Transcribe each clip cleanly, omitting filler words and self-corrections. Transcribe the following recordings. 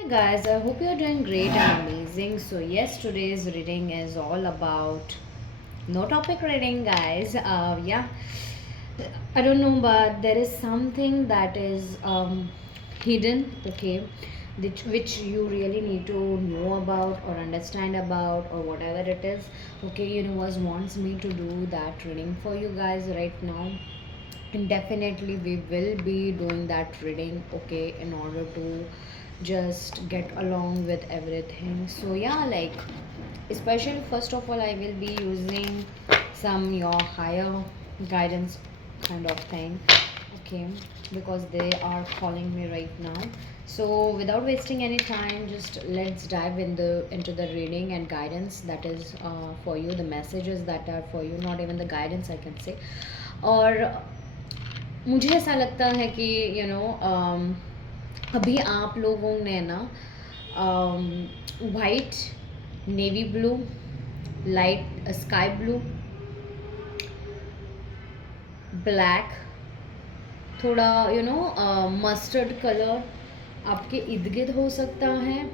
Hi guys, I hope you're doing great and amazing. So yes, today's reading is all about no topic reading, guys. Yeah, I don't know, but there is something that is hidden, okay, which you really need to know about or understand about or whatever it is. Okay, universe wants me to do that reading for you guys right now, and definitely we will be doing that reading, okay, in order to just get along with everything. So yeah, like, especially first of all I will be using some your higher guidance kind of thing, okay, because they are calling me right now. So without wasting any time, just let's dive into the reading and guidance that is for you, the messages that are for you, not even the guidance I can say. और मुझे ऐसा लगता है कि अभी आप लोगों ने ना white, navy blue, light sky blue, black, थोड़ा मस्टर्ड कलर आपके इर्द गिर्द हो सकता है,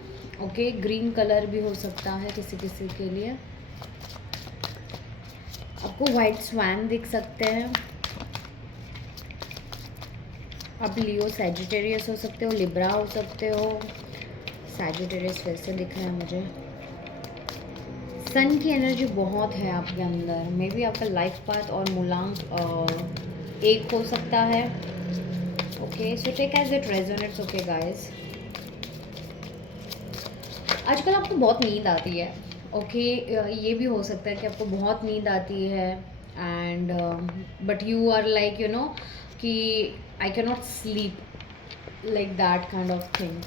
ओके, ग्रीन कलर भी हो सकता है किसी किसी के लिए। आपको वाइट स्वैन दिख सकते हैं। आप लियो सैजिटेरियस हो सकते हो, लिब्रा हो सकते हो। सैजिटेरियस वैसे दिख रहा है मुझे। सन की एनर्जी बहुत है आपके अंदर। मे बी आपका लाइफ पाथ और मूलांक एक हो सकता है। Okay, so take as it resonates, okay guys. आजकल आपको बहुत नींद आती है, ओके, ये भी हो सकता है कि आपको बहुत नींद आती है, and but you are like कि I can not sleep, like that kind of thing.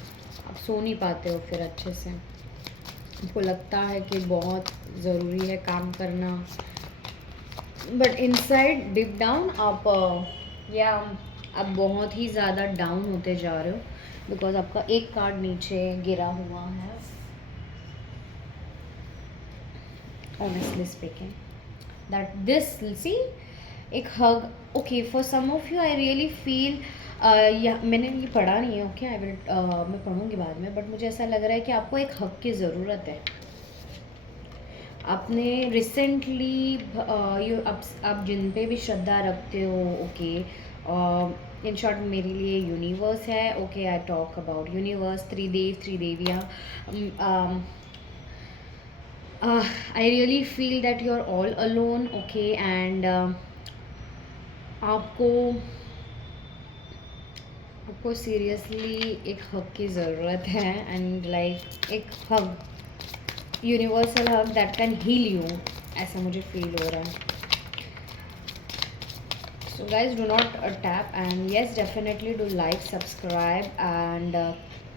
आप सो नहीं पाते हो फिर अच्छे से। आपको लगता है कि बहुत ज़रूरी है काम करना, बट इनसाइड डीप डाउन आप या आप बहुत ही ज़्यादा डाउन होते जा रहे हो, बिकॉज आपका एक कार्ड नीचे गिरा हुआ है, honestly speaking, that this see एक hug. Okay, for some of you I really feel, या मैंने ये पढ़ा नहीं है, ओके, आई विल, मैं पढ़ूंगी बाद में, बट मुझे ऐसा लग रहा है कि आपको एक हग की ज़रूरत है। आपने रिसेंटली यू आप जिन पे भी श्रद्धा रखते हो, ओके, इन शॉर्ट मेरे लिए यूनिवर्स है, okay, I talk about universe, Tridev त्रिदेवियाँ। I really feel that you are all alone, okay, and आपको आपको सीरियसली एक हग की ज़रूरत है, एंड लाइक एक hug, universal hug that can heal you, ऐसा मुझे फील हो रहा है। So guys, do not tap, and yes, definitely do like, subscribe, and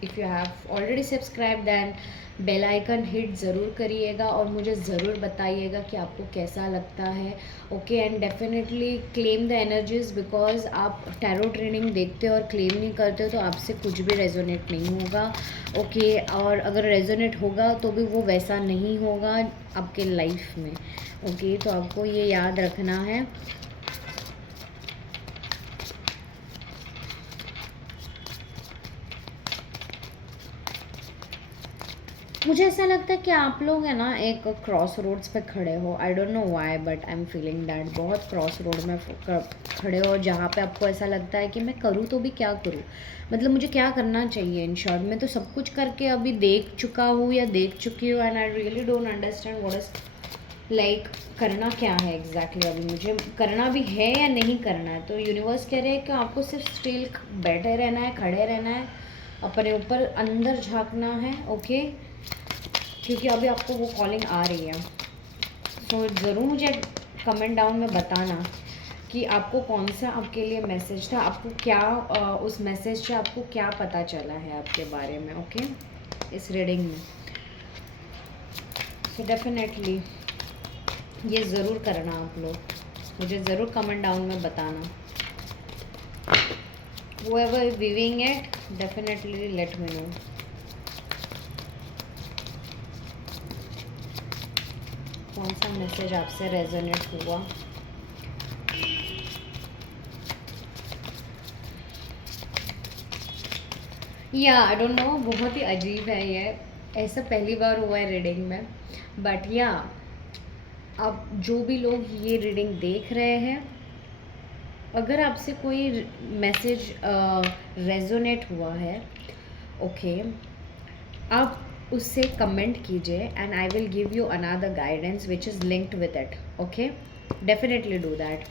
if you have already subscribed then bell icon hit ज़रूर करिएगा और मुझे ज़रूर बताइएगा कि आपको कैसा लगता है, okay, and definitely claim the energies, because आप टैरो ट्रेनिंग देखते हो और क्लेम नहीं करते हो तो आपसे कुछ भी रेजोनेट नहीं होगा, ओके, और अगर रेजोनेट होगा तो भी वो वैसा नहीं होगा आपके लाइफ में, ओके, तो आपको ये याद रखना है। मुझे ऐसा लगता है कि आप लोग है ना एक क्रॉस रोड्स पे खड़े हो, आई don't know why but I am feeling that, बहुत क्रॉस रोड में खड़े हो, जहाँ पे आपको ऐसा लगता है कि मैं करूँ तो भी क्या करूँ, मतलब मुझे क्या करना चाहिए। इन शॉर्ट मैं तो सब कुछ करके अभी देख चुका हूँ या देख चुकी हूँ, and I really don't understand what is like करना क्या है एग्जैक्टली, अभी मुझे करना भी है या नहीं करना है। तो यूनिवर्स कह रहे हैं कि आपको सिर्फ स्टिल बैठे रहना है, खड़े रहना है, अपने ऊपर अंदर झांकना है, ओके, क्योंकि अभी आपको वो कॉलिंग आ रही है। सो ज़रूर मुझे कमेंट डाउन में बताना कि आपको कौन सा आपके लिए मैसेज था, आपको क्या उस मैसेज से आपको क्या पता चला है आपके बारे में, ओके, इस रीडिंग में। सो डेफिनेटली ये ज़रूर करना आप लोग, मुझे ज़रूर कमेंट डाउन में बताना। whoever viewing it, definitely let me know। कौन सा मैसेज आपसे रेजोनेट हुआ। या आई डोंट नो, बहुत ही अजीब है ये। ऐसा पहली बार हुआ है रीडिंग में। बट या, अब जो भी लोग ये रीडिंग देख रहे हैं, अगर आपसे कोई मैसेज रेजोनेट हुआ है, ओके, आप उससे कमेंट कीजिए and I will give you another guidance which is linked with it. Okay, definitely do that.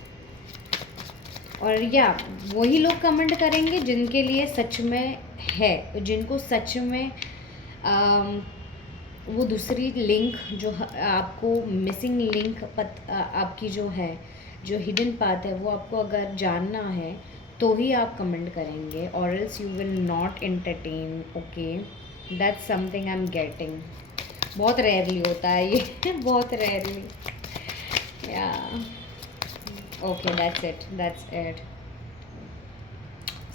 और या, वही लोग कमेंट करेंगे जिनके लिए सच में है, जिनको सच में वो दूसरी लिंक जो आपको मिसिंग लिंक आपकी जो है, जो हिडन पाथ है, वो आपको अगर जानना है तो ही आप कमेंट करेंगे, और else you will not entertain. Okay, that's something I am getting. बहुत रेयरली होता है ये बहुत रेयरली। या, ओके, दैट्स इट।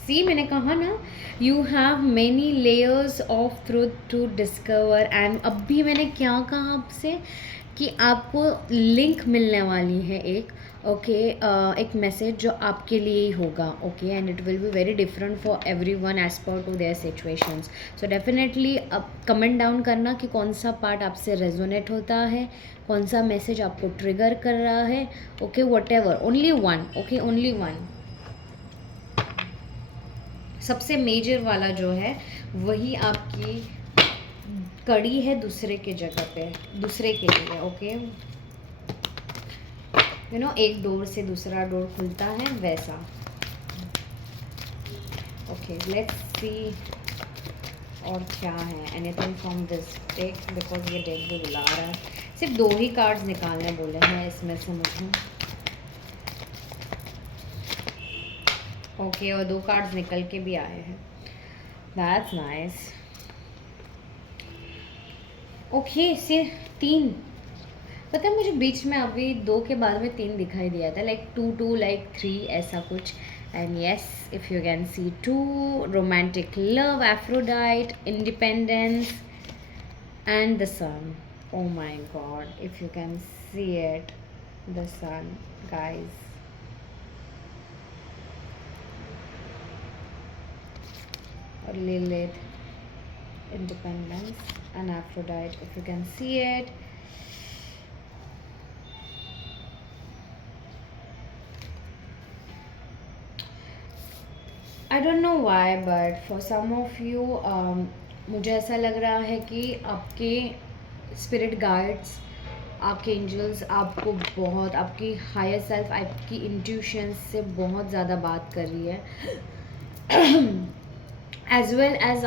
सी, मैंने कहा ना, you have many layers of truth to discover. And अब भी मैंने क्या कहा आपसे कि आपको लिंक मिलने वाली है एक, ओके, एक मैसेज जो आपके लिए ही होगा, okay, and it will be very different for everyone as per to their situations. So definitely अब कमेंट डाउन करना कि कौन सा पार्ट आपसे रेजोनेट होता है, कौन सा मैसेज आपको ट्रिगर कर रहा है। Okay, what ever, only one, okay, only one. सबसे मेजर वाला जो है वही आपकी कड़ी है दूसरे के जगह पे, दूसरे के लिए। ओके, यू नो, एक डोर से दूसरा डोर खुलता है वैसा। ओके, लेट्स सी और क्या है, anything from this deck, because ये डेक भी बुला रहा है। सिर्फ 2 ही कार्ड्स निकालने बोले हैं इसमें से मुझे। ओके, और 2 कार्ड्स निकल के भी आए हैं, दैट्स नाइस। ओके, सिर्फ 3। पता है, मुझे बीच में अभी 2 के बाद में 3 दिखाई दिया था, लाइक 2 2, लाइक 3, ऐसा कुछ। And yes, if you can see 2, romantic love, Aphrodite, independence and the sun. Oh my God, if you can see it, the sun, guys. और Lilith, independence and Aphrodite, if you can see it. I don't know why, but for some of you, मुझे ऐसा लग रहा है कि आपके spirit guides, आपके angels आपको बहुत, आपकी हायर सेल्फ, आपकी इंट्यूशन से बहुत ज़्यादा बात कर रही है। एज वेल एज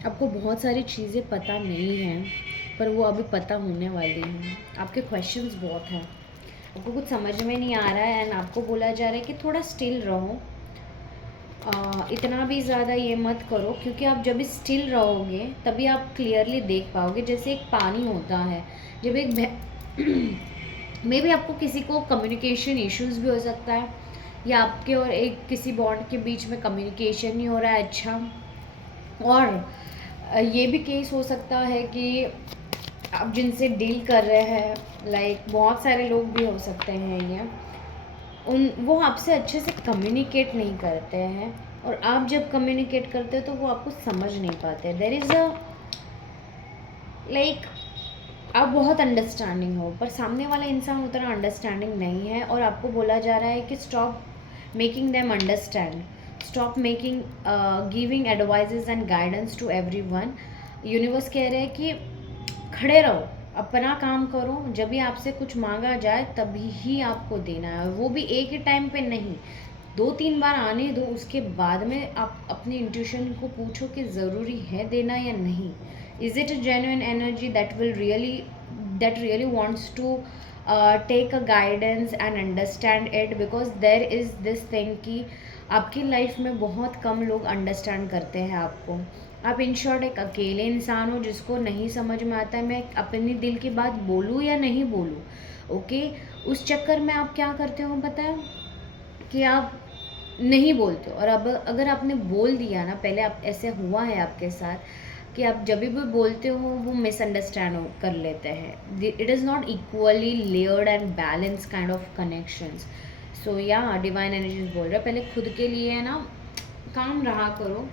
आपको बहुत सारी चीज़ें पता नहीं हैं, पर वो अभी पता होने वाली हैं। आपके क्वेश्चंस बहुत हैं, आपको कुछ समझ में नहीं आ रहा है, एंड आपको बोला जा रहा है कि थोड़ा स्टिल रहो। इतना भी ज़्यादा ये मत करो, क्योंकि आप जब भी स्टिल रहोगे तभी आप क्लियरली देख पाओगे। जैसे एक पानी होता है, जब एक मे भी आपको किसी को कम्युनिकेशन इश्यूज भी हो सकता है, या आपके और एक किसी बॉन्ड के बीच में कम्युनिकेशन नहीं हो रहा है अच्छा। और ये भी केस हो सकता है कि आप जिनसे डील कर रहे हैं, लाइक बहुत सारे लोग भी हो सकते हैं ये, वो आपसे अच्छे से कम्युनिकेट नहीं करते हैं, और आप जब कम्युनिकेट करते हैं तो वो आपको समझ नहीं पाते। देयर इज़ अ, लाइक, आप बहुत अंडरस्टैंडिंग हो, पर सामने वाला इंसान उतना अंडरस्टैंडिंग नहीं है, और आपको बोला जा रहा है कि stop making them understand, stop making giving advices and guidance to everyone. Universe कह रहे हैं कि खड़े रहो, अपना काम करो, जब भी आपसे कुछ मांगा जाए तभी ही आपको देना है, और वो भी एक ही टाइम पे नहीं, 2 3 बार आने दो, उसके बाद में आप अपने इंट्यूशन को पूछो कि ज़रूरी है देना या नहीं। Is it a genuine energy that really wants to take a guidance and understand it, because there is this thing कि आपकी लाइफ में बहुत कम लोग अंडरस्टैंड करते हैं आपको। आप इन शॉर्ट एक अकेले इंसान हो जिसको नहीं समझ में आता है मैं अपनी दिल की बात बोलूँ या नहीं बोलूँ। ओके, उस चक्कर में आप क्या करते हो पता है, कि आप नहीं बोलते हो, और अब अगर आपने बोल दिया ना, पहले आप ऐसे हुआ है आपके साथ कि आप जब भी बोलते हो वो मिसअंडरस्टैंड कर लेते हैं। It is not equally layered and balance kind of connections. So yeah, divine energies बोल रहे हैं, पहले खुद के लिए ना काम रहा करो,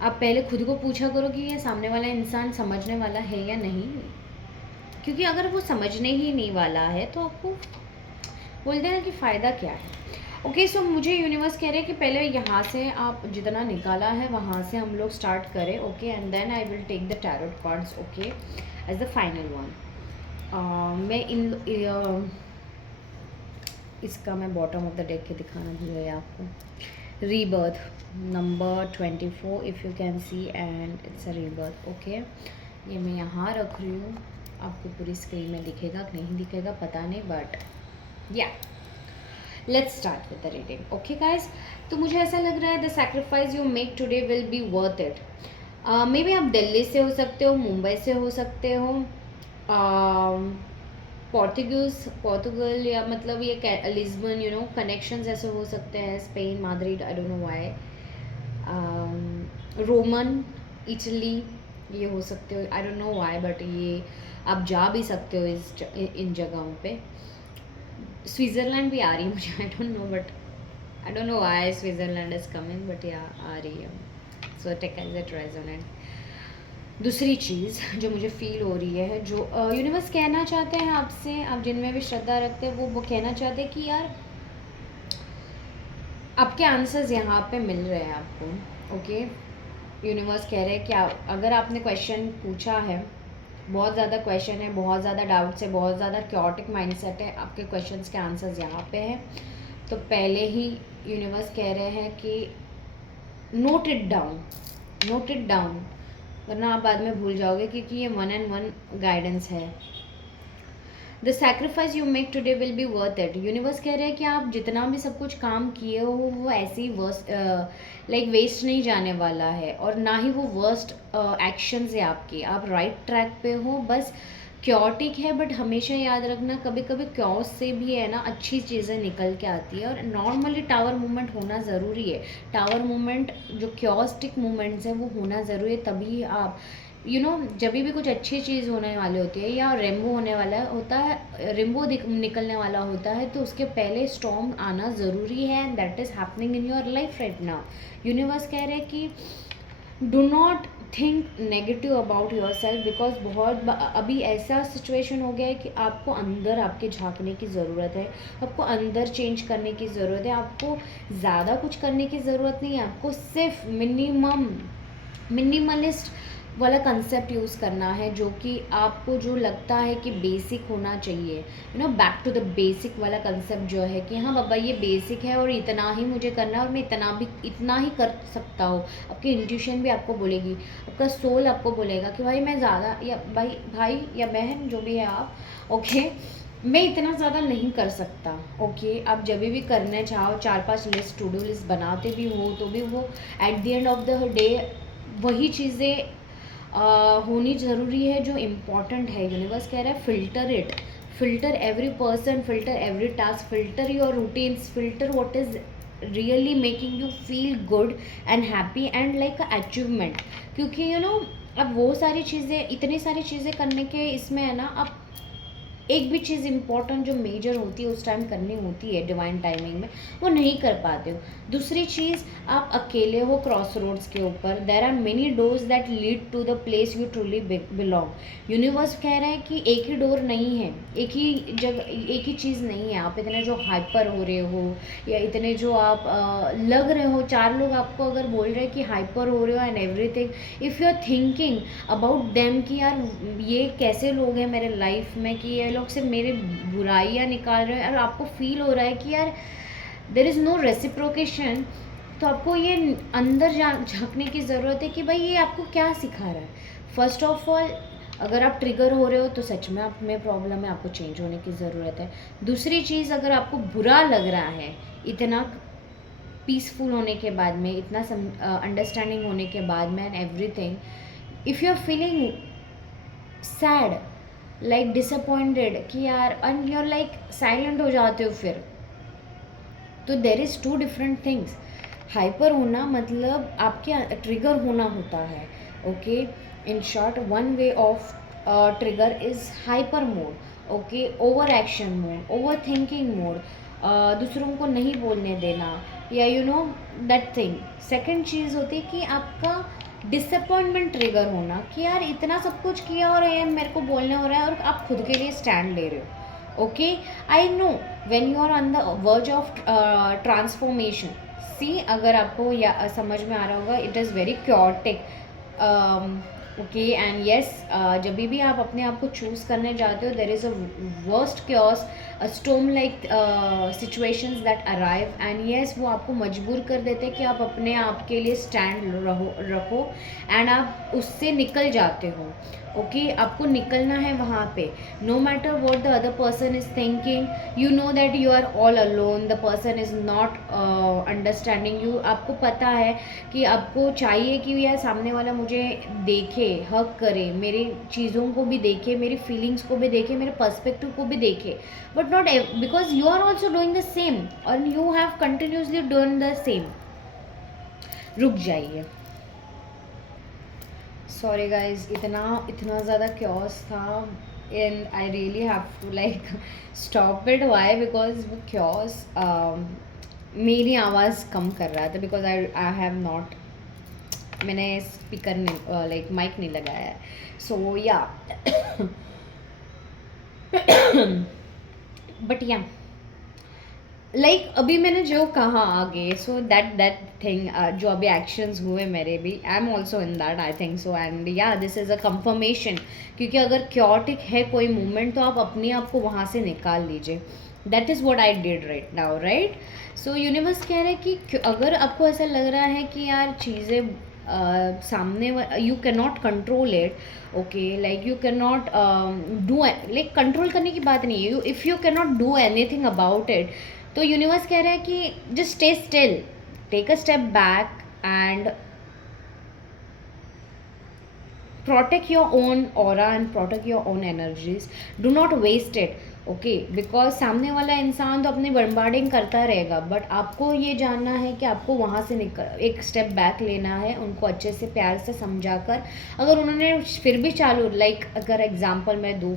आप पहले खुद को पूछा करो कि ये सामने वाला इंसान समझने वाला है या नहीं, क्योंकि अगर वो समझने ही नहीं वाला है तो आपको बोलते हैं ना कि फ़ायदा क्या है। ओके, सो मुझे यूनिवर्स कह रहे हैं कि पहले यहाँ से आप जितना निकाला है वहाँ से हम लोग स्टार्ट करें। Okay, and then I will take the tarot cards, okay, as the final one. मैं इसका मैं बॉटम ऑफ द डेक के दिखाना भूल गया आपको। Rebirth number 24 if you can C, and it's a rebirth. Okay, ये मैं यहाँ रख रही हूँ, आपको पूरी स्क्रीन में दिखेगा कि नहीं दिखेगा पता नहीं, बट या let's start with the reading. Okay guys, तो मुझे ऐसा लग रहा है the sacrifice you make today will be worth it. May be आप दिल्ली से हो सकते हो, मुंबई से हो सकते हो, पोर्तुगल, या मतलब ये लिस्बन, यू नो, कनेक्शंस ऐसे हो सकते हैं, Spain, Madrid, I don't know why, Roman, Italy, ये हो सकते हो, आई डोंट नो व्हाई, बट ये आप जा भी सकते हो इन जगहों पे। स्विट्ज़रलैंड भी आ रही है मुझे, I don't know, but I don't know why Switzerland is coming, but yeah आ रही है। So take as it resonate. दूसरी चीज़ जो मुझे फील हो रही है, जो यूनिवर्स कहना चाहते हैं आपसे, आप जिनमें भी श्रद्धा रखते हैं, वो कहना चाहते हैं कि यार आपके आंसर्स यहाँ पे मिल रहे हैं आपको। ओके, यूनिवर्स कह रहे हैं कि अगर आपने क्वेश्चन पूछा है, बहुत ज़्यादा क्वेश्चन है, बहुत ज़्यादा डाउट्स है, बहुत ज़्यादा क्योटिक माइंडसेट है, आपके क्वेश्चंस के आंसर्स यहाँ पे हैं, तो पहले ही यूनिवर्स कह रहे हैं कि note it down, note it down, वरना आप बाद में भूल जाओगे, क्योंकि ये 1 and 1 गाइडेंस है। The sacrifice you make today will be worth it. Universe कह रहे हैं कि आप जितना भी सब कुछ काम किए हो वो ऐसे ही लाइक वेस्ट नहीं जाने वाला है, और ना ही वो वर्स्ट एक्शंस है आपके, आप राइट ट्रैक पे हो। बस क्योटिक है, बट हमेशा याद रखना कभी कभी क्योस से भी है ना अच्छी चीज़ें निकल के आती है, और नॉर्मली टावर मूवमेंट होना ज़रूरी है। टावर मूवमेंट जो क्योस्टिक मूवमेंट्स हैं वो होना ज़रूरी है, तभी आप यू नो जब भी कुछ अच्छी चीज़ होने वाली होती है, या रेम्बो होने वाला होता है, रेम्बो निकलने वाला होता है, तो उसके पहले स्टॉर्म आना ज़रूरी है, and that is happening in your life right now. Universe कह रहे हैं कि do not think negative about your self, because अभी ऐसा सिचुएशन हो गया है कि आपको अंदर आपके झांकने की ज़रूरत है, आपको अंदर चेंज करने की ज़रूरत है, आपको ज़्यादा कुछ करने की ज़रूरत नहीं है, आपको सिर्फ मिनिमलिस्ट वाला कंसेप्ट यूज़ करना है, जो कि आपको जो लगता है कि बेसिक होना चाहिए, you know, back to the basic वाला कंसेप्ट जो है कि हाँ बाबा ये बेसिक है और इतना ही मुझे करना है, और मैं इतना ही कर सकता हूँ। आपकी इंट्यूशन भी आपको बोलेगी, आपका सोल आपको बोलेगा कि भाई मैं ज़्यादा, या भाई या बहन जो भी है आप, ओके, मैं इतना ज़्यादा नहीं कर सकता। ओके, आप जब भी करने चाहो 4-5 लिस्ट, टू डू लिस्ट बनाते भी हो, तो भी वो at the end of the day वही चीज़ें होनी ज़रूरी है जो इम्पॉर्टेंट है। यूनिवर्स कह रहा है filter it, filter every person, filter every task, filter your routines, filter what is really making you feel good and happy and like a achievement. क्योंकि यू नो अब वो सारी चीज़ें, इतनी सारी चीज़ें करने के इसमें है ना, आप एक भी चीज़ इंपॉर्टेंट जो मेजर होती है उस टाइम करनी होती है डिवाइन टाइमिंग में, वो नहीं कर पाते हो। दूसरी चीज़, आप अकेले हो क्रॉस रोड्स के ऊपर, there are many doors that lead to the place you truly belong. Universe कह रहा है कि एक ही डोर नहीं है, एक ही जगह, एक ही चीज़ नहीं है। आप इतने जो हाइपर हो रहे हो, या इतने जो आप लग रहे हो, 4 लोग आपको अगर बोल रहे हैं कि हाइपर हो रहे हो and everything, if you are thinking about them कि यार ये कैसे लोग हैं मेरे लाइफ में, कि ये लोग सिर्फ मेरे बुराइयाँ निकाल रहे हैं, और आपको फील हो रहा है कि यार देर इज़ नो रेसिप्रोकेशन, तो आपको ये अंदर झांकने की ज़रूरत है कि भाई ये आपको क्या सिखा रहा है। फर्स्ट ऑफ ऑल, अगर आप ट्रिगर हो रहे हो तो सच में आप में प्रॉब्लम है, आपको चेंज होने की ज़रूरत है। दूसरी चीज़, अगर आपको बुरा लग रहा है इतना पीसफुल होने के बाद में, इतना अंडरस्टैंडिंग होने के बाद में and everything, if you are feeling sad, like disappointed कि यार, and you are like silent हो जाते हो फिर, तो there is 2 different things. Hyper होना मतलब आपके ट्रिगर होना होता है। Okay, in short, one way of trigger is hyper mode, okay, over action mode, over thinking mode, दूसरों को नहीं बोलने देना, या you know that thing. Second चीज़ होती है कि आपका डिसअपॉइंटमेंट ट्रिगर होना कि यार इतना सब कुछ किया और ये मेरे को बोलने हो रहा है और आप खुद के लिए स्टैंड ले रहे हो। Okay, I know when you are on the verge of transformation. See, अगर आपको या समझ में आ रहा होगा, it is very chaotic. Okay and yes, जब भी आप अपने आप को चूज़ करने जाते हो, there is a worst chaos, a storm like situations that arrive and yes, वो आपको मजबूर कर देते हैं कि आप अपने आप के लिए स्टैंड रखो एंड आप उससे निकल जाते हो। ओके, आपको निकलना है वहाँ पे, no matter what the other person is thinking, you know that you are all alone, the person is not understanding you. आपको पता है कि आपको चाहिए कि यार सामने वाला मुझे देखे, हक करे, मेरी चीज़ों को भी देखे, मेरी फीलिंग्स को भी देखे, मेरे पर्सपेक्टिव को भी देखे, but not because you are also doing the same और you have continuously done the same. रुक जाइए, सॉरी गाइज, इतना इतना ज़्यादा क्योस था and I really have to like stop it. Why? Because वो क्योस मेरी आवाज़ कम कर रहा था, बिकॉज आई हैव नॉट, मैंने स्पीकर नहीं लाइक माइक नहीं लगाया है, सो या बट या लाइक अभी मैंने जो कहा आगे, सो दैट थिंग, जो अभी एक्शंस हुए मेरे भी, I am also in that, I think so and या दिस इज़ अ कंफर्मेशन। क्योंकि अगर क्योटिक है कोई मूवमेंट तो आप अपने आप को वहाँ से निकाल लीजिए। That is what I did right now, right? So universe कह रहे हैं कि अगर आपको ऐसा लग रहा है कि यार चीज़ें सामने, you can not control it, okay, like you can not do, like control करने की बात नहीं है, you if you can not do anything about it, तो यूनिवर्स कह रहा है कि just stay still, take a step back and protect your own aura and protect your own energies, do not waste it, okay, because सामने वाला इंसान तो अपनी बम्बार्डिंग करता रहेगा, बट आपको ये जानना है कि आपको वहाँ से निकल एक स्टेप बैक लेना है, उनको अच्छे से प्यार से समझा कर। अगर उन्होंने फिर भी चालू, लाइक अगर एग्जांपल मैं दूँ,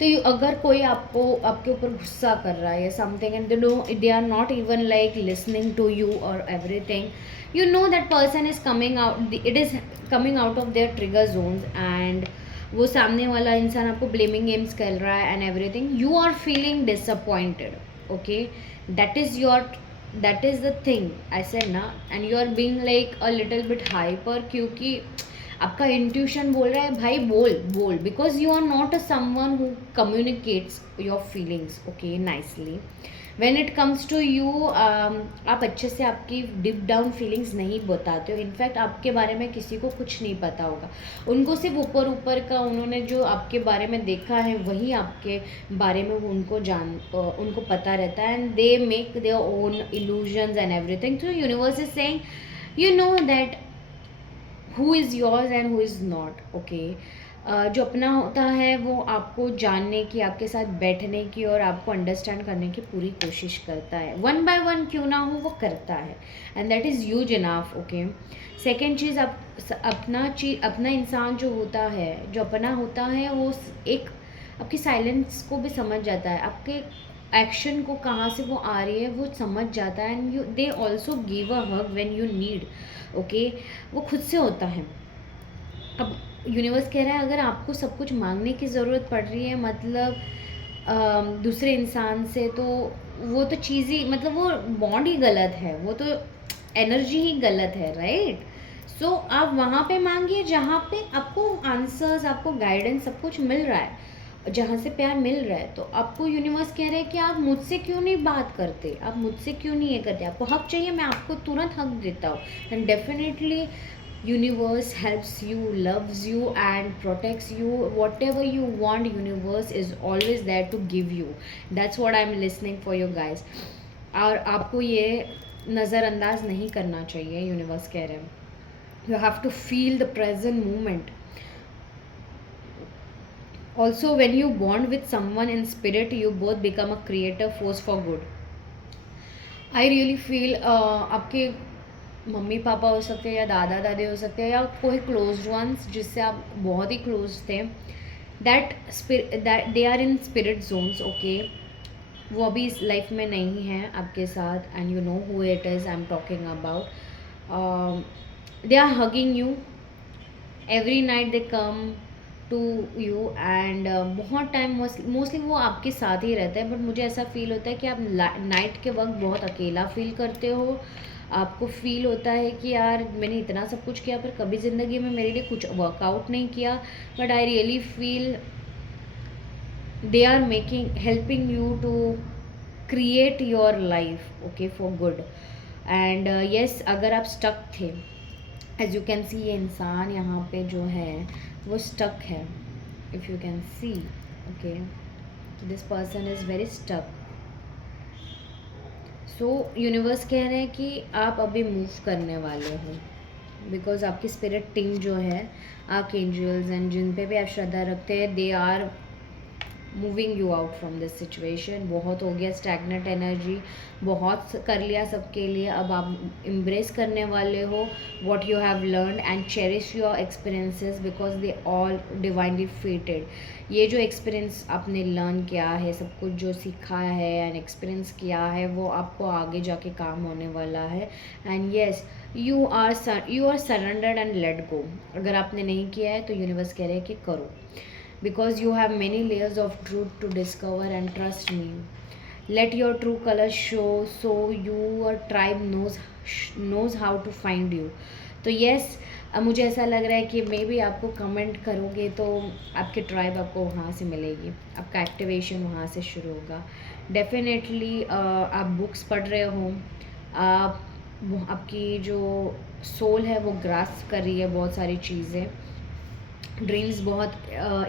तो अगर कोई आपको आपके ऊपर गुस्सा कर रहा है या something and they are not even like listening to you और everything, you know that person is coming out, it is coming out of their trigger zones and वो सामने वाला इंसान आपको ब्लेमिंग गेम्स खेल रहा है and everything, you are feeling disappointed, okay, that is your, that is the thing I said ना, and you are being like a little bit hyper, क्योंकि आपका इंट्यूशन बोल रहा है भाई बोल बोल, because you are not a someone who communicates your feelings okay nicely. When it comes to you, आप अच्छे से आपकी डीप डाउन फीलिंग्स नहीं बताते हो, इनफैक्ट आपके बारे में किसी को कुछ नहीं पता होगा, उनको सिर्फ ऊपर ऊपर का उन्होंने जो आपके बारे में देखा है वही आपके बारे में उनको पता रहता है, and they make their own illusions and everything. तो universe is saying you know that who is yours and who is not, okay. जो अपना होता है वो आपको जानने की, आपके साथ बैठने की और आपको अंडरस्टैंड करने की पूरी कोशिश करता है, वन बाय वन क्यों ना हो वो करता है, and that is huge enough, okay. Second चीज़, अपना इंसान जो होता है, जो अपना होता है, वो एक आपकी साइलेंस को भी समझ जाता है, आपके एक्शन को कहाँ से वो आ रही है वो समझ जाता है, and you they also give a hug when you need, okay, वो खुद से होता है। अब यूनिवर्स कह रहा है अगर आपको सब कुछ मांगने की ज़रूरत पड़ रही है, मतलब दूसरे इंसान से, तो वो तो चीज़ ही, मतलब वो बॉन्ड ही गलत है, वो तो एनर्जी ही गलत है, राइट? सो आप वहाँ पे मांगिए जहाँ पे आपको आंसर्स, आपको गाइडेंस, सब कुछ मिल रहा है, जहाँ से प्यार मिल रहा है। तो आपको यूनिवर्स कह रहा है कि आप मुझसे क्यों नहीं बात करते, आप मुझसे क्यों नहीं ये करते, आपको हक चाहिए, मैं आपको तुरंत हक देता हूँ, and definitely universe helps you, loves you and protects you, whatever you want universe is always there to give you, that's what I'm listening for you guys। और आपको ये नज़रअंदाज नहीं करना चाहिए, यूनिवर्स कह रहे हैं you have to feel the present moment, also when you bond with someone in spirit you both become a creative force for good। I really feel आपके मम्मी पापा हो सकते हैं या दादा दादी हो सकते हैं या कोई क्लोज वंस जिससे आप बहुत ही क्लोज थे, that they are in spirit zones, okay, वो अभी इस लाइफ में नहीं है आपके साथ, and you know who it is I am talking about. They are hugging you every night, they come to you and बहुत टाइम मोस्टली वो आपके साथ ही रहते हैं, बट मुझे ऐसा फील होता है कि आप नाइट के वक्त बहुत अकेला फील करते हो। आपको फील होता है कि यार मैंने इतना सब कुछ किया पर कभी ज़िंदगी में मेरे लिए कुछ वर्कआउट नहीं किया, but I really feel they are making helping you to create your life okay for good. And yes, अगर आप स्टक थे, एज यू कैन सी ये इंसान यहाँ पे जो है वो स्टक है, if you can see okay, this person is very stuck. So universe कह रहे हैं कि आप अभी मूव करने वाले हो, बिकॉज आपकी स्पिरिट टीम जो है, आर्क एंजल्स एंड जिन पे भी आप श्रद्धा रखते हैं, they are moving you out from this situation. बहुत हो गया स्टैगनेंट एनर्जी, बहुत कर लिया सबके लिए, अब आप इम्ब्रेस करने वाले हो what you have learn and cherish your experiences because they all divinely फेटेड। ये जो एक्सपीरियंस आपने लर्न किया है, सब कुछ जो सीखा है एंड एक्सपीरियंस किया है, वो आपको आगे जाके काम होने वाला है। And yes, you are surrendered and let go. अगर आपने नहीं किया है तो यूनिवर्स कह रहे हैं कि करो, because you have many layers of truth to discover, and trust me, let your true colors show so your tribe knows how to find you। तो yes, अब मुझे ऐसा लग रहा है कि मे बी आपको कमेंट करोगे तो आपकी ट्राइब आपको वहाँ से मिलेगी, आपका एक्टिवेशन वहाँ से शुरू होगा। डेफिनेटली आप बुक्स पढ़ रहे हो, आप आपकी जो सोल है वो ग्रास्प कर रही है बहुत सारी चीज़ें, ड्रीम्स बहुत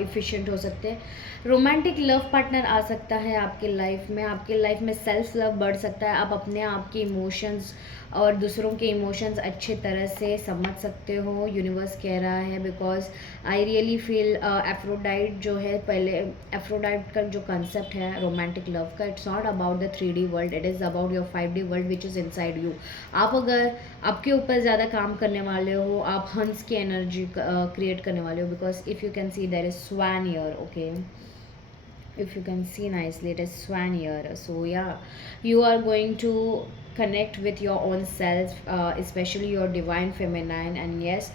इफ़िशिएंट हो सकते हैं। रोमांटिक लव पार्टनर आ सकता है आपके लाइफ में, आपके लाइफ में सेल्फ लव बढ़ सकता है, आप अपने आप के इमोशंस और दूसरों के इमोशंस अच्छे तरह से समझ सकते हो, यूनिवर्स कह रहा है। Because I really feel Aphrodite जो है, पहले एफ्रोडाइट का जो कंसेप्ट है रोमांटिक लव का, it's not about the 3D world, it is about your 5D world which is inside you. आप अगर आपके ऊपर ज़्यादा काम करने वाले हो, आप हंस की एनर्जी क्रिएट करने वाले हो, because if you can see there is swan here okay, if you can see nicely, it is swan here. So yeah, you are going to connect with your own self, especially your divine feminine। and yes,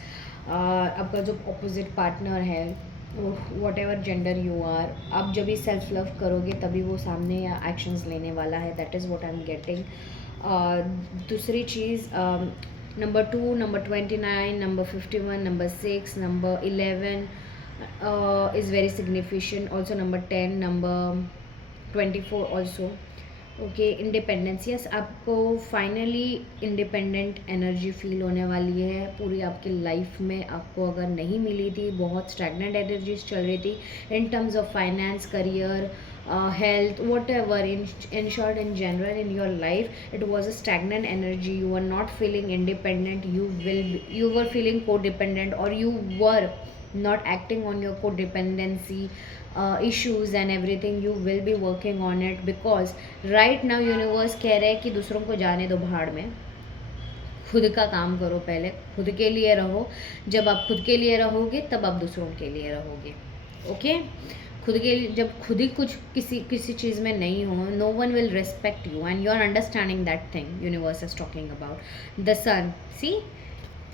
आपका जो opposite partner है, whatever gender you are, आप जब भी self love करोगे तभी वो सामने एक्शंस लेने वाला है, that is what I am getting. दूसरी चीज़, number 2, number 29, number 51, number 6, number 11 is very significant, also number 10, number 24 also okay. Independence, yes, आपको फाइनली इंडिपेंडेंट एनर्जी फील होने वाली है पूरी आपकी लाइफ में। आपको अगर नहीं मिली थी, बहुत स्टैगनेंट एनर्जीज चल रही थी in terms of finance, career, health, whatever, in short, in general in your life, it was a stagnant energy, you were not feeling independent, you were feeling codependent, or you were not acting on your codependency issues and everything। you will be working on it because right now universe कह रहे हैं कि दूसरों को जाने दो भाड़ में, खुद का काम करो, पहले खुद के लिए रहो। जब आप खुद के लिए रहोगे तब आप दूसरों के लिए रहोगे ओके। खुद के लिए, जब खुद ही कुछ किसी चीज़ में नहीं हो, no one will respect you and you are understanding that thing universe is talking about the sun. See,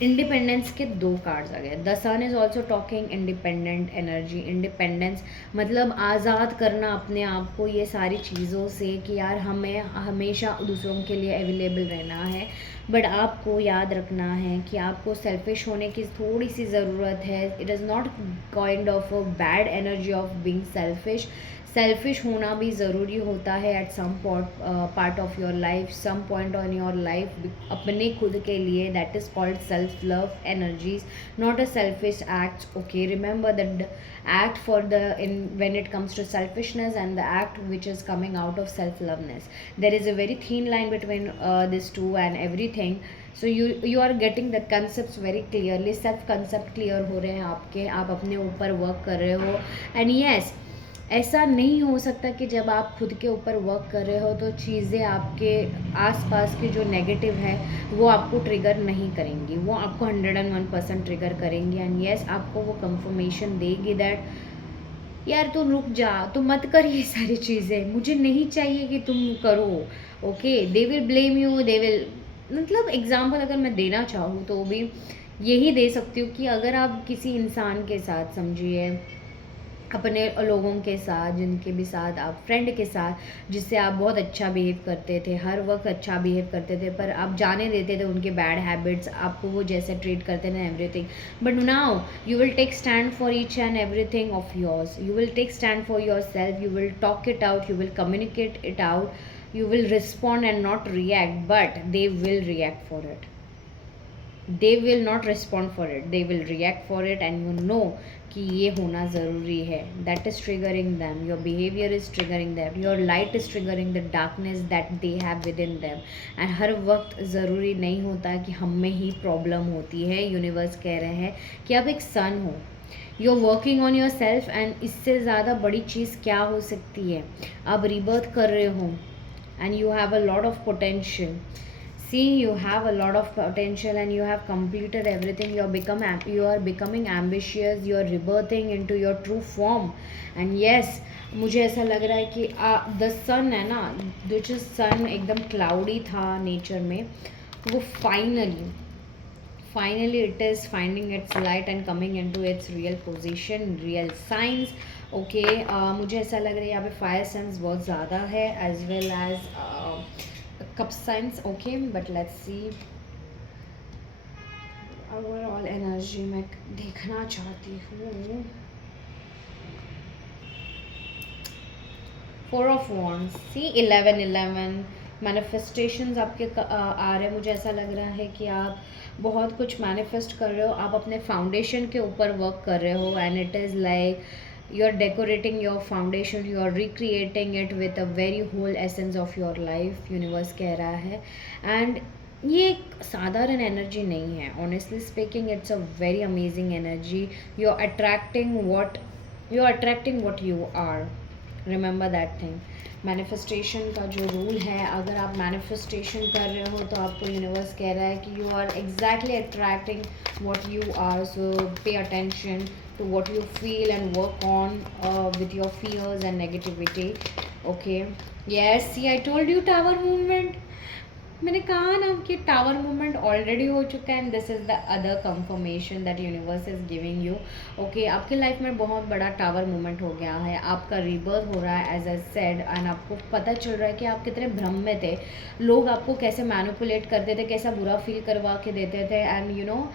independence के 2 कार्ड्स आ गए। The sun is also talking independent energy. Independence मतलब आज़ाद करना अपने आप को ये सारी चीज़ों से कि यार हमें हमेशा दूसरों के लिए अवेलेबल रहना है, बट आपको याद रखना है कि आपको सेल्फिश होने की थोड़ी सी ज़रूरत है। It is not kind of a bad energy of being selfish. Selfish होना भी ज़रूरी होता है at some part of your life, some point on your life, अपने खुद के लिए। That is called self love energies, not a selfish act okay. Remember the act for the when it comes to selfishness and the act which is coming out of self loveness, there is a very thin line between these two and everything। so you are getting the concepts very clearly, self concept clear हो रहे हैं आपके, आप अपने ऊपर work कर रहे हो। and yes, ऐसा नहीं हो सकता कि जब आप खुद के ऊपर वर्क कर रहे हो तो चीज़ें आपके आसपास के जो नेगेटिव है वो आपको ट्रिगर नहीं करेंगी, वो आपको 101% ट्रिगर करेंगी। एंड येस, आपको वो कंफर्मेशन देगी दैट यार तुम रुक जा, तुम मत कर ये सारी चीज़ें, मुझे नहीं चाहिए कि तुम करो okay. They will blame you, they will, मतलब एग्जाम्पल अगर मैं देना चाहूँ तो भी यही दे सकती हूँ कि अगर आप किसी इंसान के साथ, समझिए अपने लोगों के साथ, जिनके भी साथ आप, फ्रेंड के साथ जिससे आप बहुत अच्छा बिहेव करते थे, हर वक्त अच्छा बिहेव करते थे, पर आप जाने देते थे उनके बैड हैबिट्स, आपको वो जैसे ट्रीट करते थे everything, but now you will take stand for each and everything of yours, you will take stand for yourself, you will talk it out, you will communicate it out, you will respond and not react, but they will react for it. They will not respond for it, they will react for it, and you know कि ये होना ज़रूरी है. That is triggering them, your behavior is triggering them, your light is triggering the darkness that they have within them. And हर वक्त ज़रूरी नहीं होता कि हम में ही प्रॉब्लम होती है. यूनिवर्स कह रहे हैं कि आप एक सन हो, you are working on yourself, and इससे ज़्यादा बड़ी चीज़ क्या हो सकती है. आप रिबर्थ कर रहे हो and you have a lot of potential. See, you have a lot of potential and you have completed everything. You are becoming ambitious, you are rebirthing into your true form. And yes, मुझे ऐसा लग रहा है कि the सन है ना, जो सन एकदम क्लाउडी था नेचर में, वो finally it is finding its light and coming into its real position, real signs. Okay, मुझे ऐसा लग रहा है यहाँ पे फायर साइंस बहुत ज़्यादा है, as well as cup signs. Okay, but let's see overall energy मैं देखना चाहती हूँ. 4 ऑफ वॉन्ड्स, सी 11 मैनिफेस्टेशंस आपके आ रहे हैं. मुझे ऐसा लग रहा है कि आप बहुत कुछ मैनिफेस्ट कर रहे हो, आप अपने फाउंडेशन के ऊपर वर्क कर रहे हो, and it is like you are decorating your foundation, you are recreating it with a very whole essence of your life. Universe कह रहा है, एंड ये एक साधारण एनर्जी नहीं है. Honestly speaking, it's a very amazing energy. You are attracting what you are. Remember that thing. Manifestation का जो रूल है, अगर आप मैनिफेस्टेशन कर रहे हो तो आपको यूनिवर्स कह रहा है कि you are exactly attracting what you are. So pay attention to what you feel and work on with your fears and negativity. Okay, yes, see, I told you tower movement. मैंने कहा ना कि tower movement already हो चुका है, and this is the other confirmation that universe is giving you. Okay, आपके life में बहुत बड़ा टावर मूवमेंट हो गया है, आपका रीबर्थ हो रहा है एज आई सेड, एंड आपको पता चल रहा है कि आप कितने भ्रम में थे, लोग आपको कैसे मैनिपुलेट करते थे, कैसा बुरा फील करवा के देते थे, एंड यू नो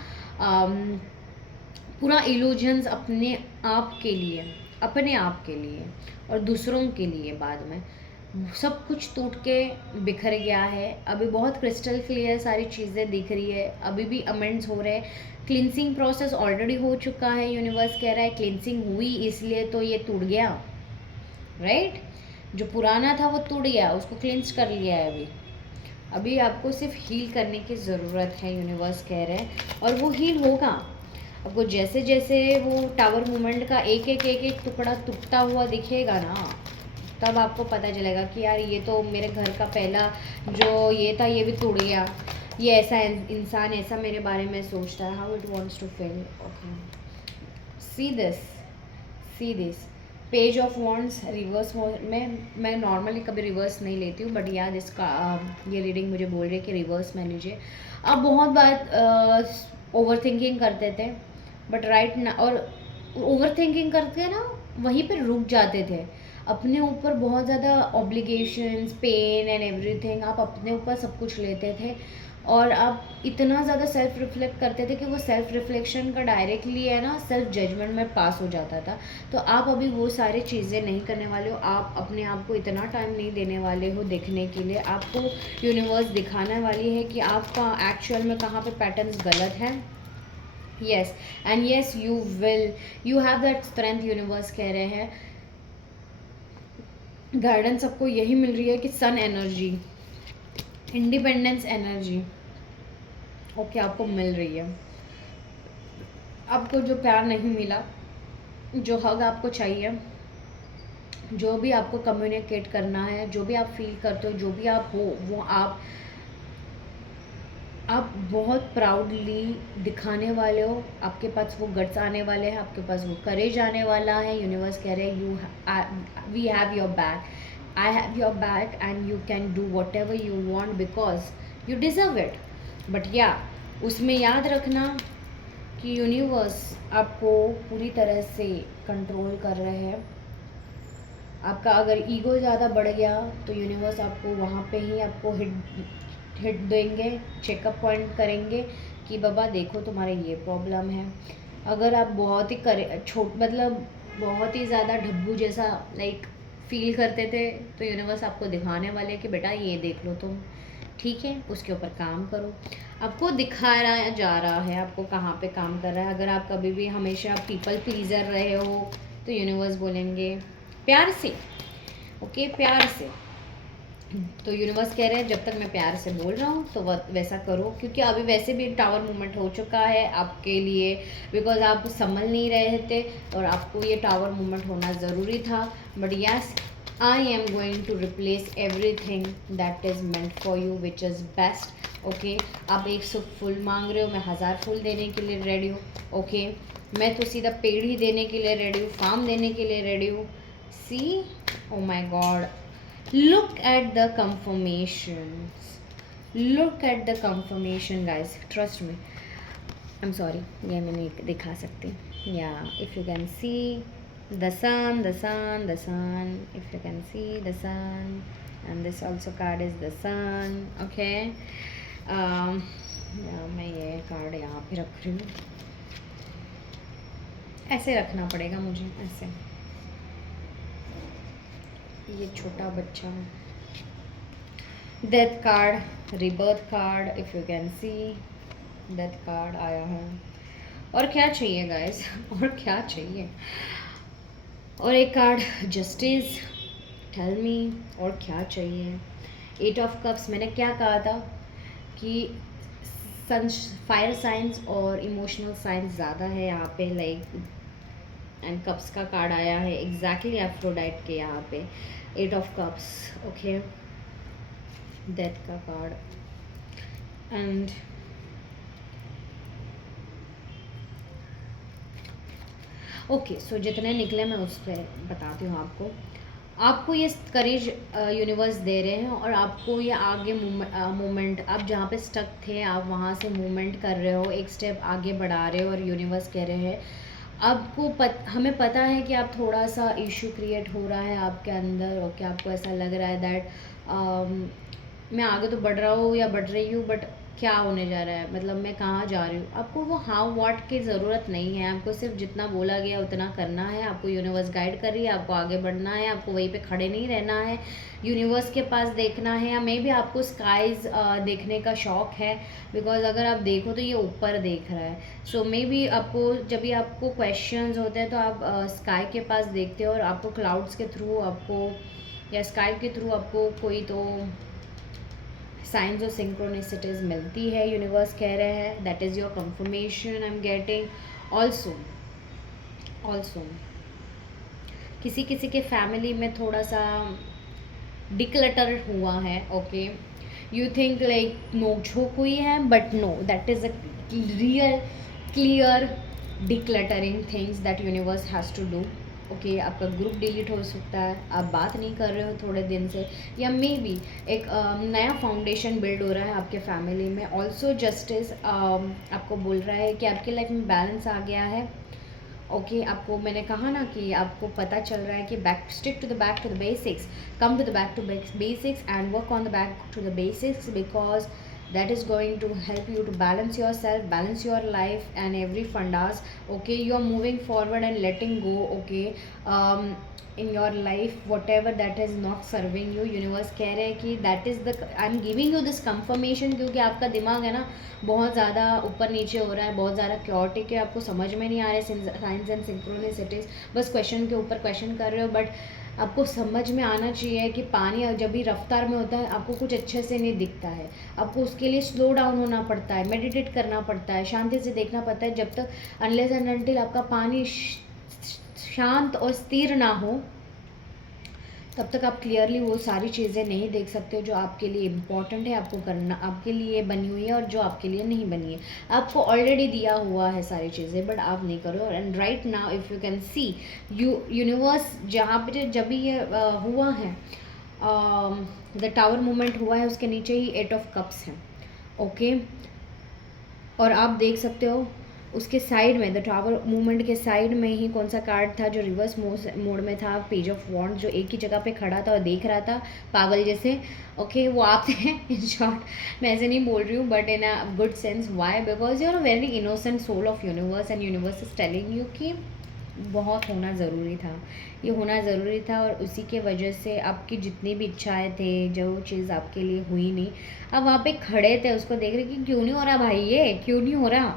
पूरा इल्यूजन्स अपने आप के लिए और दूसरों के लिए, बाद में सब कुछ टूट के बिखर गया है. अभी बहुत क्रिस्टल क्लियर सारी चीज़ें दिख रही है, अभी भी अमेंड्स हो रहे हैं. क्लिनसिंग प्रोसेस ऑलरेडी हो चुका है. यूनिवर्स कह रहा है क्लिनसिंग हुई इसलिए तो ये टूट गया, राइट. जो पुराना था वो टूट गया, उसको क्लिंच कर लिया है. अभी आपको सिर्फ हील करने की ज़रूरत है, यूनिवर्स कह रहे हैं, और वो हील होगा. आपको जैसे जैसे वो टावर मूवमेंट का एक टुकड़ा टूटता हुआ दिखेगा ना, तब आपको पता चलेगा कि यार ये तो मेरे घर का पहला जो ये था ये भी टूट गया. ये ऐसा इंसान ऐसा मेरे बारे में सोचता है. How it wants to feel. Okay, see this page of wands reverse. मैं नॉर्मली कभी रिवर्स नहीं लेती हूँ, बट यार इसका ये रीडिंग मुझे बोल रही है कि रिवर्स में लीजिए. आप बहुत बार ओवर थिंकिंग करते थे, बट राइट ना, और ओवर थिंकिंग करके ना वहीं पर रुक जाते थे. अपने ऊपर बहुत ज़्यादा ऑब्लिगेशंस, पेन एंड एवरीथिंग, आप अपने ऊपर सब कुछ लेते थे, और आप इतना ज़्यादा सेल्फ रिफ्लेक्ट करते थे कि वो सेल्फ रिफ्लेक्शन का डायरेक्टली है ना सेल्फ जजमेंट में पास हो जाता था. तो आप अभी वो सारी चीज़ें नहीं करने वाले हो. आप अपने आप को इतना टाइम नहीं देने वाले हो देखने के लिए. आपको यूनिवर्स दिखाने वाली है कि आपका एक्चुअल में कहाँ पे पैटर्न्स गलत है. Yes, and yes, you have that strength. Universe कह रहे हैं गाइडेंस आपको यही मिल रही है कि sun energy, independence energy, okay, आपको मिल रही है. आपको जो प्यार नहीं मिला, जो हग आपको चाहिए, जो भी आपको कम्युनिकेट करना है, जो भी आप फील करते हो, जो भी आप हो, वो आप बहुत प्राउडली दिखाने वाले हो. आपके पास वो गट्स आने वाले हैं, आपके पास वो करेज आने वाला है. यूनिवर्स कह रहे हैं we have your back, I have your back, and you can do whatever you want because you deserve it. But yeah उसमें याद रखना कि यूनिवर्स आपको पूरी तरह से कंट्रोल कर रहे हैं। आपका अगर ईगो ज़्यादा बढ़ गया तो यूनिवर्स आपको वहाँ पे ही आपको हिट हिट देंगे, चेकअप पॉइंट करेंगे कि बाबा देखो तुम्हारे ये प्रॉब्लम है। अगर आप बहुत ही करे मतलब बहुत ही ज़्यादा ढब्बू जैसा लाइक फील करते थे तो यूनिवर्स आपको दिखाने वाले कि बेटा ये देख लो तुम, ठीक है, उसके ऊपर काम करो। आपको दिखाया जा रहा है आपको कहाँ पे काम कर रहा है। अगर आप कभी भी हमेशा पीपल प्लीज़र रहे हो तो यूनिवर्स बोलेंगे प्यार से, ओके, प्यार से। तो यूनिवर्स कह रहे हैं जब तक मैं प्यार से बोल रहा हूँ तो वैसा करो, क्योंकि अभी वैसे भी टावर मूवमेंट हो चुका है आपके लिए, बिकॉज आप संभल नहीं रहे थे और आपको ये टावर मूवमेंट होना ज़रूरी था। But yes, I am going to replace everything that is meant for you which is best. Okay, आप 100 फूल मांग रहे हो, मैं 1000 फूल देने के लिए रेडी हूँ। ओके, मैं तो सीधा पेड़ ही देने के लिए रेडी हूँ, फार्म देने के लिए रेडी हूँ। सी, ओ my God, look at the confirmations, look at the confirmation guys, trust me, I'm sorry, ये मैं नहीं दिखा सकती। Yeah, if you can see the sun, the sun, the sun, if you can see the sun, and this also card is the sun, okay। मैं ये card यहाँ पे रख रही हूँ, ऐसे रखना पड़ेगा मुझे, ऐसे। ये छोटा बच्चा, death card, rebirth card, if you can C death card आया है। और क्या चाहिए गाइस, और क्या चाहिए? और एक कार्ड जस्टिस, टेल मी, और क्या चाहिए? 8 ऑफ कप्स, मैंने क्या कहा था कि सन फायर साइंस और इमोशनल साइंस ज़्यादा है यहाँ पे, लाइक, एंड कप्स का कार्ड आया है एग्जैक्टली एफ्रोडाइट के यहाँ पे, 8 ऑफ कप्स, ओके, डेथ का कार्ड, एंड ओके, सो जितने निकले मैं उस पर बताती हूँ आपको। आपको ये करेज यूनिवर्स दे रहे हैं और आपको ये आगे मूवमेंट, आप जहाँ पे स्टक थे आप वहाँ से मूवमेंट कर रहे हो, एक स्टेप आगे बढ़ा रहे हो, और यूनिवर्स कह रहे हैं आपको हमें पता है कि आप थोड़ा सा इशू क्रिएट हो रहा है आपके अंदर, और क्या आपको ऐसा लग रहा है दैट मैं आगे तो बढ़ रहा हूँ या बढ़ रही हूँ, बट क्या होने जा रहा है, मतलब मैं कहाँ जा रही हूँ। आपको वो हाउ व्हाट की ज़रूरत नहीं है, आपको सिर्फ जितना बोला गया उतना करना है। आपको यूनिवर्स गाइड कर रही है, आपको आगे बढ़ना है, आपको वहीं पे खड़े नहीं रहना है, यूनिवर्स के पास देखना है। या मे भी आपको स्काईज देखने का शौक है, बिकॉज अगर आप देखो तो ये ऊपर देख रहा है। सो मे बी आपको जब भी आपको क्वेश्चंस होते हैं तो आप स्काई के पास देखते हो, और आपको क्लाउड्स के थ्रू आपको या स्काई के थ्रू आपको कोई तो साइंस और सिंक्रोनिसिटीज मिलती है। यूनिवर्स कह रहे हैं that is your confirmation I am getting. Also किसी किसी के फैमिली में थोड़ा सा डिक्लटर हुआ है, ओके, यू थिंक लाइक नोकझोंक हुई है, but no, that is a real clear decluttering things that universe has to do. Okay, आपका ग्रुप डिलीट हो सकता है, आप बात नहीं कर रहे हो थोड़े दिन से, या मे बी एक नया फाउंडेशन बिल्ड हो रहा है आपके फैमिली में। ऑल्सो जस्टिस आपको बोल रहा है कि आपकी लाइफ में बैलेंस आ गया है। ओके, आपको मैंने कहा ना कि आपको पता चल रहा है कि stick to the basics, come to the back to basics and work on the back to the basics, because that is going to help you to balance yourself, balance your life and every fundas. Okay, you are moving forward and letting go, okay, in your life whatever that is not serving you। universe कह रहे हैं कि that is the I am giving you this confirmation, क्योंकि आपका दिमाग है ना बहुत ज़्यादा ऊपर नीचे हो रहा है, बहुत ज़्यादा क्योटिक है, आपको समझ में नहीं आ रहे साइंस एंड सिंक्रोनिसिटीज, बस क्वेश्चन के ऊपर क्वेश्चन कर रहे हो। बट आपको समझ में आना चाहिए कि पानी जब भी रफ्तार में होता है आपको कुछ अच्छे से नहीं दिखता है, आपको उसके लिए स्लो डाउन होना पड़ता है, मेडिटेट करना पड़ता है, शांति से देखना पड़ता है। जब तक अनलेस एंड अनटिल आपका पानी शांत और स्थिर ना हो तब तक आप क्लियरली वो सारी चीज़ें नहीं देख सकते जो आपके लिए इम्पॉर्टेंट है आपको करना, आपके लिए बनी हुई है, और जो आपके लिए नहीं बनी है। आपको ऑलरेडी दिया हुआ है सारी चीज़ें, बट आप नहीं करो। And right now if you can C universe जहाँ पे जब भी ये हुआ है, द टावर मूवमेंट हुआ है, उसके नीचे ही 8 ऑफ कप्स हैं, ओके। और आप देख सकते हो उसके साइड में द टावर मूवमेंट के साइड में ही कौन सा कार्ड था जो रिवर्स मोड में था, पेज ऑफ वॉन्ड, जो एक ही जगह पे खड़ा था और देख रहा था पागल जैसे। ओके वो आप हैं इन शॉर्ट। मैं ऐसे नहीं बोल रही हूँ but in a good sense. Why? Because you are a very innocent soul of universe and universe is telling you कि बहुत होना ज़रूरी था, ये होना ज़रूरी था। और उसी के वजह से आपकी जितनी भी इच्छाएं थे, जो चीज़ आपके लिए हुई नहीं, अब वहाँ पे खड़े थे उसको देख रहे कि क्यों नहीं हो रहा भाई, ये क्यों नहीं हो रहा।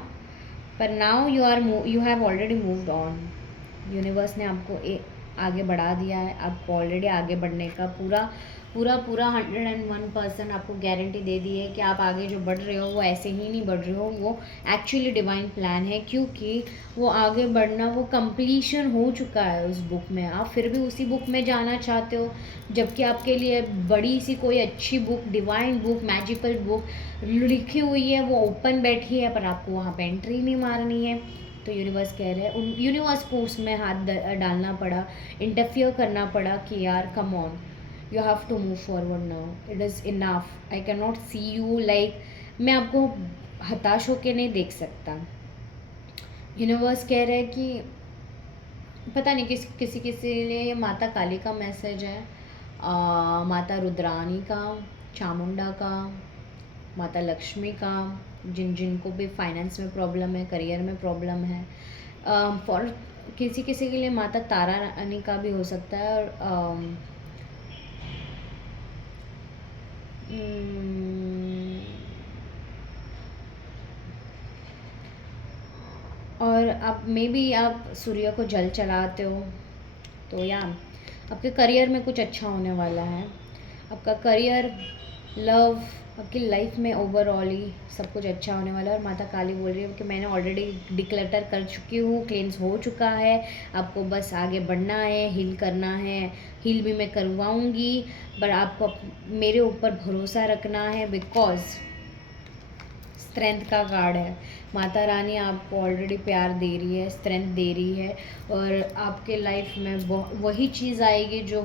पर now you have already moved on. Universe ने आपको आगे बढ़ा दिया है। आपको ऑलरेडी आगे बढ़ने का पूरा पूरा पूरा 101% आपको गारंटी दे दी है कि आप आगे जो बढ़ रहे हो वो ऐसे ही नहीं बढ़ रहे हो, वो एक्चुअली डिवाइन प्लान है। क्योंकि वो आगे बढ़ना, वो कंप्लीशन हो चुका है उस बुक में। आप फिर भी उसी बुक में जाना चाहते हो, जबकि आपके लिए बड़ी सी कोई अच्छी book, divine book, magical book लिखी हुई है, वो ओपन बैठी है, पर आपको वहाँ पे एंट्री नहीं मारनी है। तो यूनिवर्स कह रहे हैं, उन यूनिवर्स को उसमें हाथ डालना पड़ा, इंटरफियर करना पड़ा कि यार come on, you have to move forward now, it is enough, I can not see you like, मैं आपको हताश होकर नहीं देख सकता। यूनिवर्स कह रहे हैं कि पता नहीं किसी किसी लिए ये माता काली का मैसेज है, माता रुद्रानी का, चामुंडा का, माता लक्ष्मी का, जिन जिनको भी फाइनेंस में प्रॉब्लम है, करियर में प्रॉब्लम है। फॉर किसी किसी के लिए माता तारा रानी का भी हो सकता है। और और आप मे बी आप सूर्य को जल चढ़ाते हो। तो या आपके करियर में कुछ अच्छा होने वाला है। आपका करियर, लव, आपकी लाइफ में ओवरऑल ही सब कुछ अच्छा होने वाला है। और माता काली बोल रही है कि मैंने ऑलरेडी डिक्लटर कर चुकी हूँ, क्लेंस हो चुका है, आपको बस आगे बढ़ना है, हील करना है, हील भी मैं करवाऊँगी। पर आपको मेरे ऊपर भरोसा रखना है, बिकॉज स्ट्रेंथ का कार्ड है। माता रानी आपको ऑलरेडी प्यार दे रही है, स्ट्रेंथ दे रही है, और आपके लाइफ में वही चीज़ आएगी जो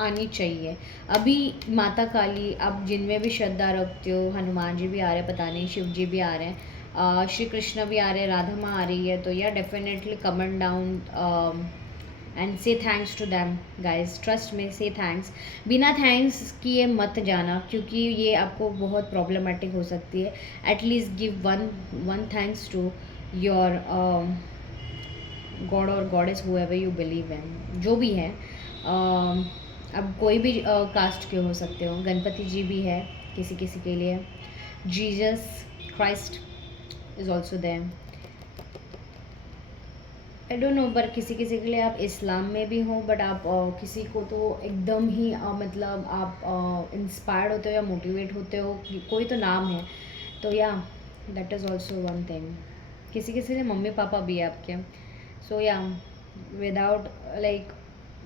आनी चाहिए। अभी माता काली, आप जिनमें भी श्रद्धा रखते हो, हनुमान जी भी आ रहे हैं, पता नहीं शिव जी भी आ रहे हैं, श्री कृष्ण भी आ रहे हैं, राधा माँ आ रही है, तो yeah definitely comment down and say thanks to them guys. Trust me say thanks, बिना थैंक्स किए मत जाना, क्योंकि ये आपको बहुत प्रॉब्लमेटिक हो सकती है। At least give one thanks to your god और goddess, whoever you believe in, जो भी है। अब कोई भी कास्ट के हो सकते हो, गणपति जी भी है किसी किसी के लिए, Jesus Christ is also there, I don't know. पर किसी किसी के लिए आप इस्लाम में भी हो, बट आप किसी को तो एकदम ही मतलब आप इंस्पायर्ड होते हो या मोटिवेट होते हो, कोई तो नाम है। तो या that is also one thing. किसी किसी के लिए मम्मी पापा भी है आपके। So yeah without like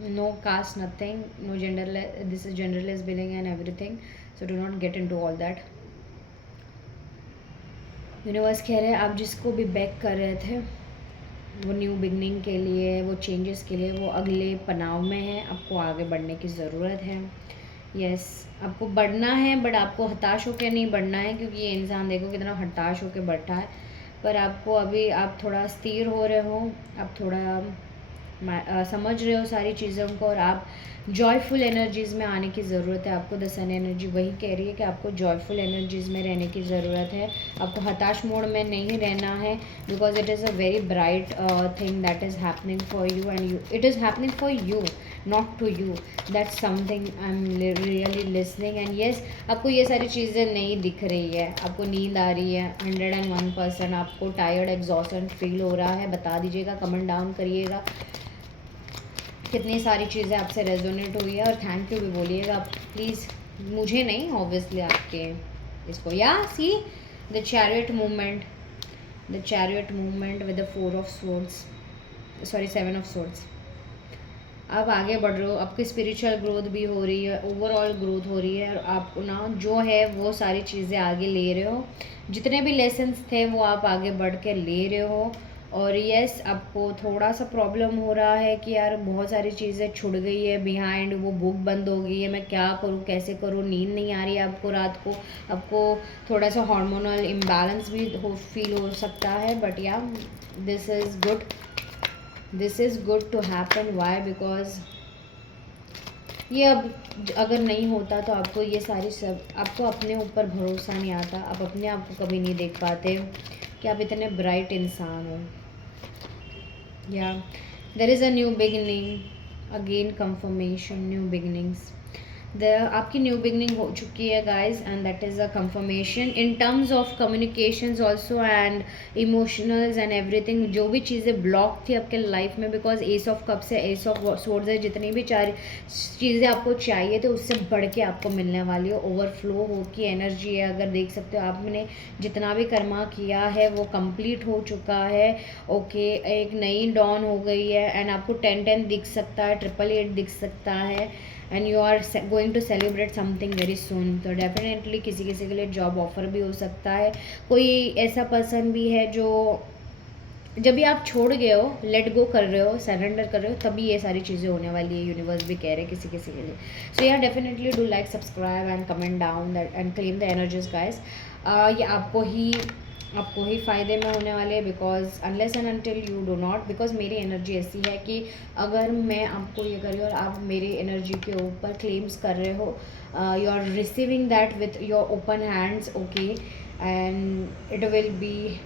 no caste, nothing, no gender, this is genderless billing and everything, so do not get into all that. Universe कह रहे हैं आप जिसको भी बैक कर रहे थे, वो न्यू बिगनिंग के लिए, वो चेंजेस के लिए, वो अगले पड़ाव में है। आपको आगे बढ़ने की ज़रूरत है। यस, आपको बढ़ना है, बट आपको हताश होकर नहीं बढ़ना है, क्योंकि ये इंसान देखो कितना हताश होकर बैठा है। पर आपको अभी, आप थोड़ा स्थिर हो रहे हो, आप थोड़ा समझ रहे हो सारी चीज़ों को, और आप जॉयफुल एनर्जीज़ में आने की ज़रूरत है। आपको द सन एनर्जी वही कह रही है कि आपको जॉयफुल एनर्जीज़ में रहने की ज़रूरत है। आपको हताश मोड में नहीं रहना है, because it is a very bright thing that is happening for you, and you, it is happening for you, not to you. That's something I am really listening. And yes, आपको ये सारी चीज़ें नहीं दिख रही है, आपको नींद आ रही है 101%, आपको टायर्ड, एग्जॉस्टेड फील हो रहा है। बता दीजिएगा, कमेंट डाउन करिएगा कितनी सारी चीज़ें आपसे रेजोनेट हुई है, और थैंक यू भी बोलिएगा प्लीज़, मुझे नहीं, ऑब्वियसली आपके इसको। या see the chariot movement, the chariot movement with the 4 of swords, sorry 7 of swords. आप आगे बढ़ रहे हो, आपकी स्पिरिचुअल ग्रोथ भी हो रही है, ओवरऑल ग्रोथ हो रही है, और आपको ना जो है वो सारी चीज़ें आगे ले रहे हो। जितने भी लेसन्स थे वो आप आगे बढ़ के ले रहे हो, और यस, आपको थोड़ा सा प्रॉब्लम हो रहा है कि यार बहुत सारी चीज़ें छूट गई है बिहाइंड, वो बुक बंद हो गई है, मैं क्या करूँ कैसे करूँ, नींद नहीं आ रही है आपको रात को, आपको थोड़ा सा हार्मोनल इम्बैलेंस भी फील हो सकता है, but yeah this is good, this is good to happen. Why? Because ये अब अगर नहीं होता तो आपको ये सारी सब, आपको अपने ऊपर भरोसा नहीं आता, आप अपने आप को कभी नहीं देख पाते कि आप इतने ब्राइट इंसान हो। या देर is a new beginning, again confirmation, new beginnings, the आपकी न्यू बिगनिंग हो चुकी है guys, and that is a confirmation in terms of communications also and emotionals and everything. जो भी चीज़ें ब्लॉक थी आपके लाइफ में, बिकॉज एस ऑफ कप से एस ऑफ सोर्ड्स है, जितनी भी चार चीज़ें आपको चाहिए तो उससे बढ़ के आपको मिलने वाली है, ओवरफ्लो हो की एनर्जी है। अगर देख सकते हो आपने जितना भी कर्मा किया है वो कंप्लीट हो चुका है। ओके, एक नई डॉन हो गई है एंड आपको 10-10 दिख सकता है, 888 दिख सकता है, and you are going to celebrate something very soon. तो डेफिनेटली किसी किसी के लिए जॉब ऑफर भी हो सकता है, कोई ऐसा पर्सन भी है जो जब भी आप छोड़ गए हो, लेट गो कर रहे हो, सरेंडर कर रहे हो, तभी ये सारी चीज़ें होने वाली है, यूनिवर्स भी कह रहे हैं किसी किसी के लिए। सो या definitely do like, subscribe and comment down that and claim the energies guys. ये आपको ही फ़ायदे में होने वाले हैं, because unless and until you do not, because मेरी एनर्जी ऐसी है कि अगर मैं आपको ये कर रही हूँ और आप मेरी एनर्जी के ऊपर क्लेम्स कर रहे हो, you are receiving that with your open hands, okay, and it will be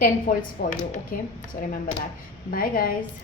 tenfolds for you. Okay, so remember that. Bye guys.